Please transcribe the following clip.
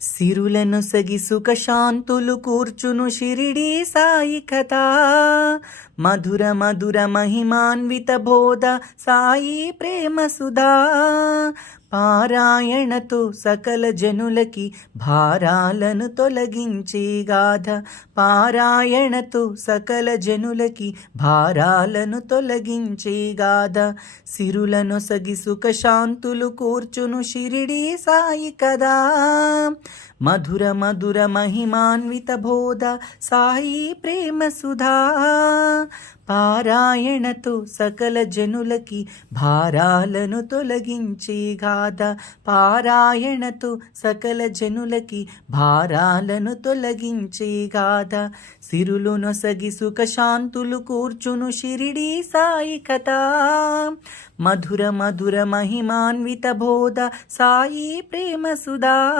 సిరులను సగి సుఖ శాంతులు కూర్చును షిరిడి సాయి కథ. మధుర మధుర మహిమాన్విత బోధ సాయి ప్రేమ సుధా. పారాయణతో సకల జనులకి భారాలను తొలగించే గాథ. పారాయణతో సకల జనులకి భారాలను తొలగించే గాథ. సిరులను సగి సుఖ శాంతులు కూర్చును షిరిడి సాయి కదా. మధుర మధుర మహిమాన్విత బోధ సాయి ప్రేమ సుధా. పారాయణతో సకల జనులకి భారాలను తొలగించే గాథ. పారాయణతో సకల జనులకి భారాలను తొలగించే గాథ. సిరులు నొసగి సుఖ శాంతులు కూర్చును షిరిడి సాయి కథ. మధుర మధుర మహిమాన్విత బోధ సాయి ప్రేమ సుధా.